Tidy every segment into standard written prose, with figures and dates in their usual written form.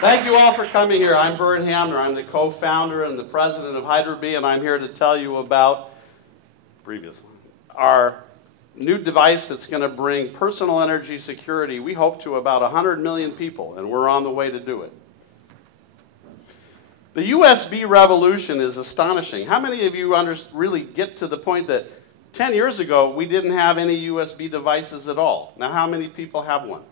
Thank you all for coming here. I'm Bert Hamner. I'm the co-founder and the president of Hydrobee, and I'm here to tell you about our new device that's going to bring personal energy security, we hope, to about 100 million people, and we're on the way to do it. The USB revolution is astonishing. How many of you really get to the point that 10 years ago we didn't have any USB devices at all? Now how many people have one?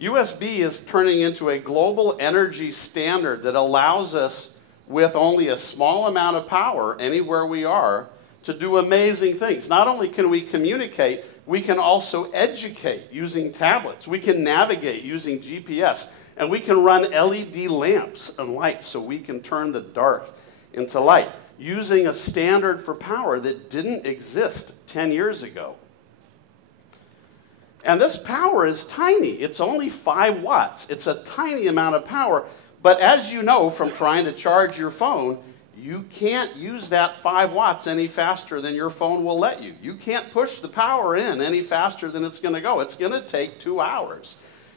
USB is turning into a global energy standard that allows us, with only a small amount of power anywhere we are, to do amazing things. Not only can we communicate, we can also educate using tablets. We can navigate using GPS. And we can run LED lamps and lights so we can turn the dark into light using a standard for power that didn't exist 10 years ago. And this power is tiny. It's only 5 watts. It's a tiny amount of power. But as you know from trying to charge your phone, you can't use that 5 watts any faster than your phone will let you. You can't push the power in any faster than it's going to go. It's going to take 2 hours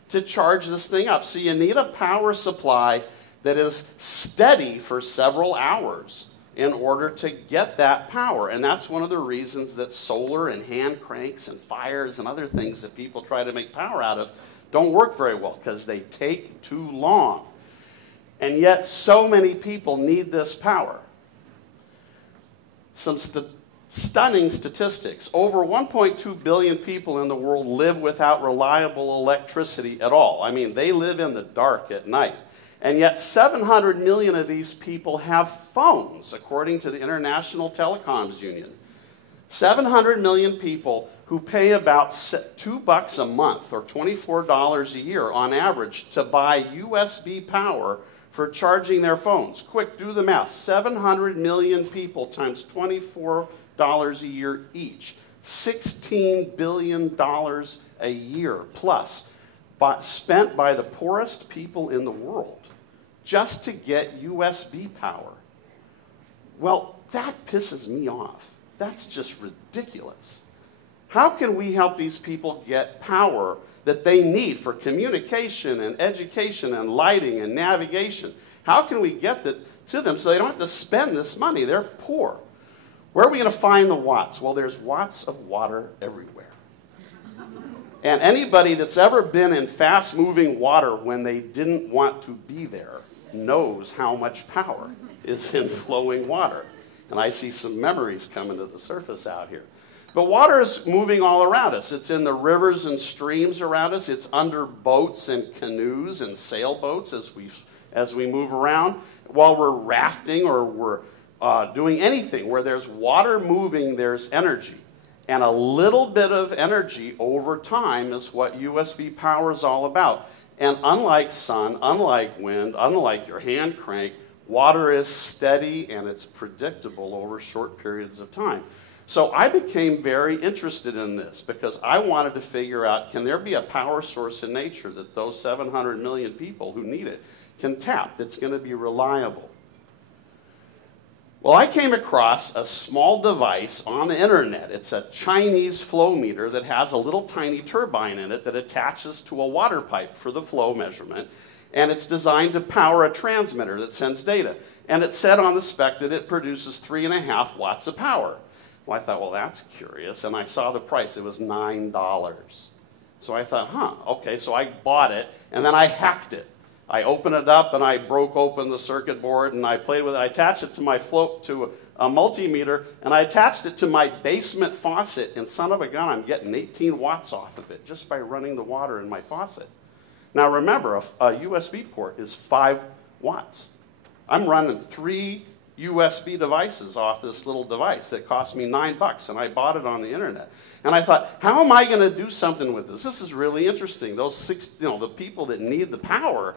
to charge this thing up. So you need a power supply that is steady for several hours in order to get that power. And that's one of the reasons that solar and hand cranks and fires and other things that people try to make power out of don't work very well, because they take too long. And yet so many people need this power. Some stunning statistics. Over 1.2 billion people in the world live without reliable electricity at all. I mean, they live in the dark at night. And yet 700 million of these people have phones, according to the International Telecoms Union. 700 million people who pay about $2 a month, or $24 a year on average, to buy USB power for charging their phones. Quick, do the math. 700 million people times $24 a year each. $16 billion a year plus spent by the poorest people in the world just to get USB power. Well, that pisses me off. That's just ridiculous. How can we help these people get power that they need for communication and education and lighting and navigation? How can we get that to them so they don't have to spend this money? They're poor. Where are we going to find the watts? Well, there's watts of water everywhere. And anybody that's ever been in fast-moving water when they didn't want to be there knows how much power is in flowing water. And I see some memories coming to the surface out here. But water is moving all around us. It's in the rivers and streams around us. It's under boats and canoes and sailboats as we move around. While we're rafting or we're doing anything where there's water moving, there's energy. And a little bit of energy over time is what USB power is all about. And unlike sun, unlike wind, unlike your hand crank, water is steady and it's predictable over short periods of time. So I became very interested in this because I wanted to figure out, can there be a power source in nature that those 700 million people who need it can tap that's going to be reliable? Well, I came across a small device on the internet. It's a Chinese flow meter that has a little tiny turbine in it that attaches to a water pipe for the flow measurement, and it's designed to power a transmitter that sends data. And it said on the spec that it produces 3.5 watts of power. Well, I thought, well, that's curious, and I saw the price. It was $9. So I thought, okay, so I bought it, and then I hacked it. I opened it up and I broke open the circuit board and I played with it. I attached it to my to a multimeter, and I attached it to my basement faucet, and son of a gun, I'm getting 18 watts off of it just by running the water in my faucet. Now remember, a USB port is 5 watts. I'm running 3 USB devices off this little device that cost me $9, and I bought it on the internet. And I thought, how am I going to do something with this? This is really interesting. Those the people that need the power,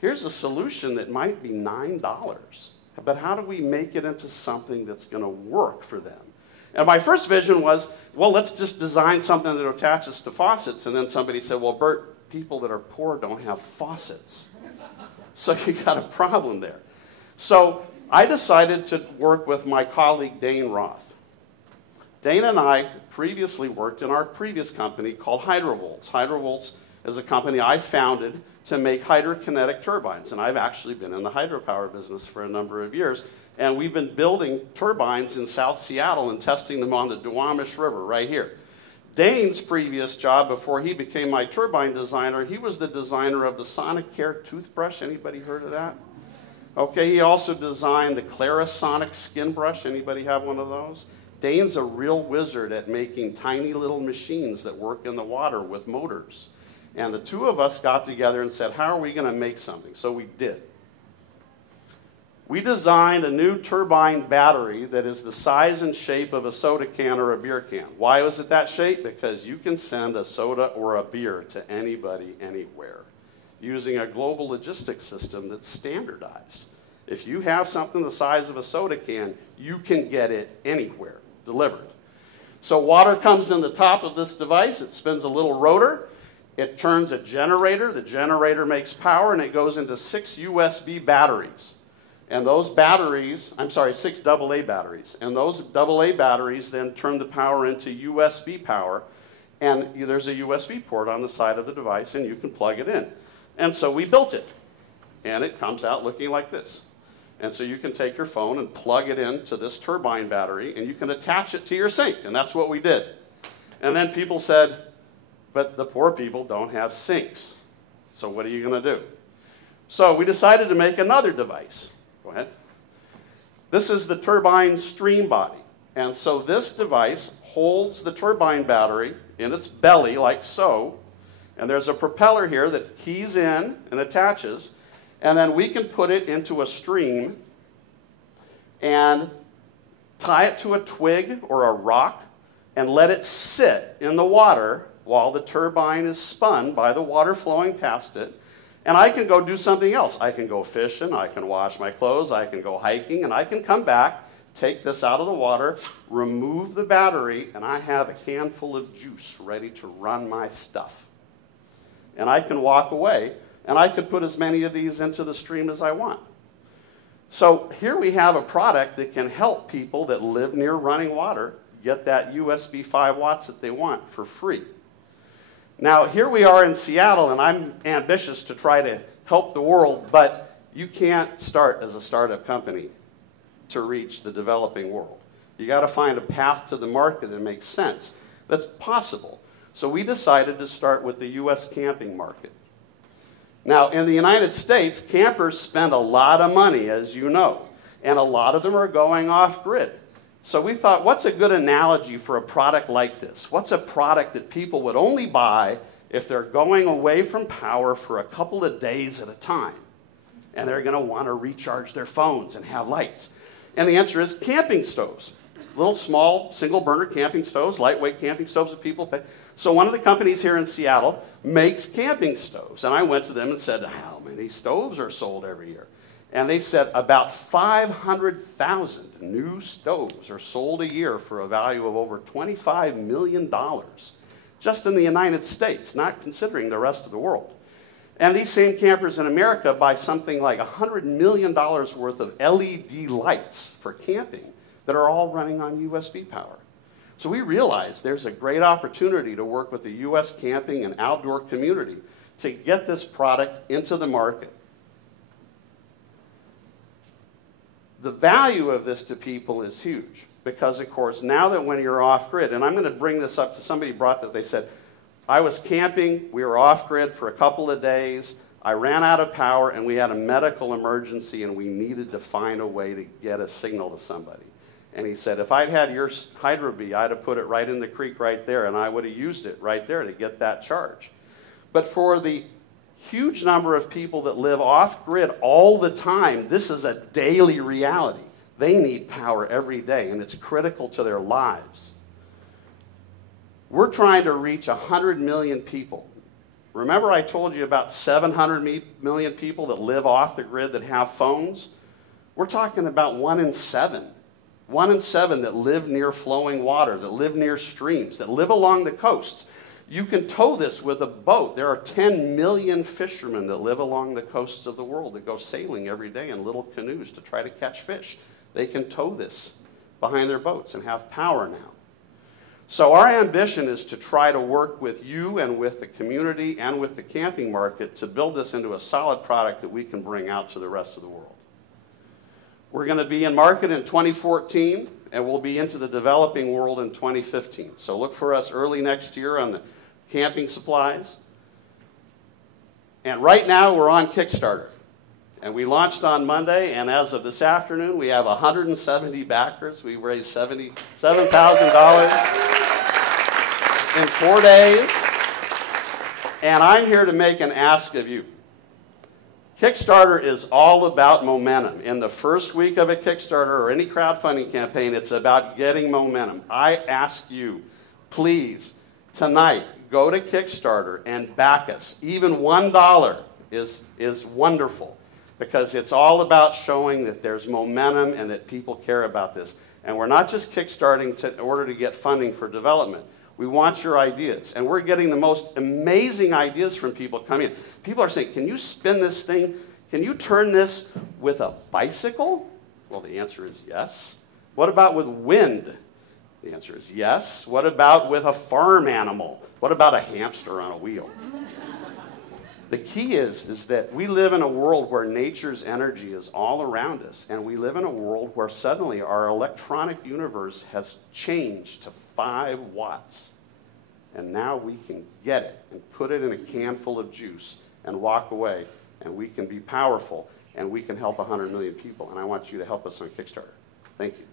here's a solution that might be $9. But how do we make it into something that's going to work for them? And my first vision was, well, let's just design something that attaches to faucets. And then somebody said, well, Bert, people that are poor don't have faucets. So you got a problem there. So I decided to work with my colleague, Dane Roth. Dane and I previously worked in our previous company called Hydrovolts. Hydrovolts is a company I founded to make hydrokinetic turbines. And I've actually been in the hydropower business for a number of years. And we've been building turbines in South Seattle and testing them on the Duwamish River right here. Dane's previous job before he became my turbine designer, he was the designer of the Sonicare toothbrush. Anybody heard of that? Okay, he also designed the Clarisonic skin brush. Anybody have one of those? Dane's a real wizard at making tiny little machines that work in the water with motors. And the two of us got together and said, how are we going to make something? So we did. We designed a new turbine battery that is the size and shape of a soda can or a beer can. Why was it that shape? Because you can send a soda or a beer to anybody, anywhere, using a global logistics system that's standardized. If you have something the size of a soda can, you can get it anywhere, delivered. So water comes in the top of this device. It spins a little rotor. It turns a generator. The generator makes power, and it goes into 6 USB batteries. And those batteries, 6 AA batteries. And those AA batteries then turn the power into USB power. And there's a USB port on the side of the device, and you can plug it in. And so we built it. And it comes out looking like this. And so you can take your phone and plug it into this turbine battery, and you can attach it to your sink. And that's what we did. And then people said, but the poor people don't have sinks. So what are you going to do? So we decided to make another device. Go ahead. This is the turbine stream body. And so this device holds the turbine battery in its belly like so. And there's a propeller here that keys in and attaches. And then we can put it into a stream and tie it to a twig or a rock and let it sit in the water while the turbine is spun by the water flowing past it. And I can go do something else. I can go fishing, I can wash my clothes, I can go hiking, and I can come back, take this out of the water, remove the battery, and I have a can full of juice ready to run my stuff. And I can walk away, and I could put as many of these into the stream as I want. So here we have a product that can help people that live near running water get that USB 5 watts that they want for free. Now, here we are in Seattle, and I'm ambitious to try to help the world, but you can't start as a startup company to reach the developing world. You got to find a path to the market that makes sense. That's possible. So we decided to start with the U.S. camping market. Now, in the United States, campers spend a lot of money, as you know, and a lot of them are going off-grid. So we thought, what's a good analogy for a product like this? What's a product that people would only buy if they're going away from power for a couple of days at a time? And they're going to want to recharge their phones and have lights. And the answer is camping stoves. Little small single-burner camping stoves, lightweight camping stoves that people pay. So one of the companies here in Seattle makes camping stoves. And I went to them and said, how many stoves are sold every year? And they said about 500,000 new stoves are sold a year for a value of over $25 million, just in the United States, not considering the rest of the world. And these same campers in America buy something like $100 million worth of LED lights for camping that are all running on USB power. So we realized there's a great opportunity to work with the U.S. camping and outdoor community to get this product into the market. The value of this to people is huge because, of course, now that when you're off-grid, and I'm going to bring this up to somebody brought that, they said, I was camping, we were off-grid for a couple of days, I ran out of power, and we had a medical emergency, and we needed to find a way to get a signal to somebody. And he said, if I'd had your Hydrobee, I'd have put it right in the creek right there, and I would have used it right there to get that charge. But for the huge number of people that live off-grid all the time, this is a daily reality. They need power every day, and it's critical to their lives. We're trying to reach 100 million people. Remember I told you about 700 million people that live off the grid that have phones? We're talking about 1 in 7. 1 in 7 that live near flowing water, that live near streams, that live along the coasts. You can tow this with a boat. There are 10 million fishermen that live along the coasts of the world that go sailing every day in little canoes to try to catch fish. They can tow this behind their boats and have power now. So our ambition is to try to work with you and with the community and with the camping market to build this into a solid product that we can bring out to the rest of the world. We're going to be in market in 2014, and we'll be into the developing world in 2015. So look for us early next year on the camping supplies. And right now we're on Kickstarter. And we launched on Monday, and as of this afternoon, we have 170 backers. We raised $77,000 in 4 days. And I'm here to make an ask of you. Kickstarter is all about momentum. In the first week of a Kickstarter or any crowdfunding campaign, it's about getting momentum. I ask you, please, tonight, go to Kickstarter and back us. Even $1 is wonderful, because it's all about showing that there's momentum and that people care about this. And we're not just kickstarting in order to get funding for development. We want your ideas. And we're getting the most amazing ideas from people coming in. People are saying, can you spin this thing? Can you turn this with a bicycle? Well, the answer is yes. What about with wind? The answer is yes. What about with a farm animal? What about a hamster on a wheel? The key is that we live in a world where nature's energy is all around us, and we live in a world where suddenly our electronic universe has changed to 5 watts. And now we can get it and put it in a can full of juice and walk away, and we can be powerful, and we can help 100 million people. And I want you to help us on Kickstarter. Thank you.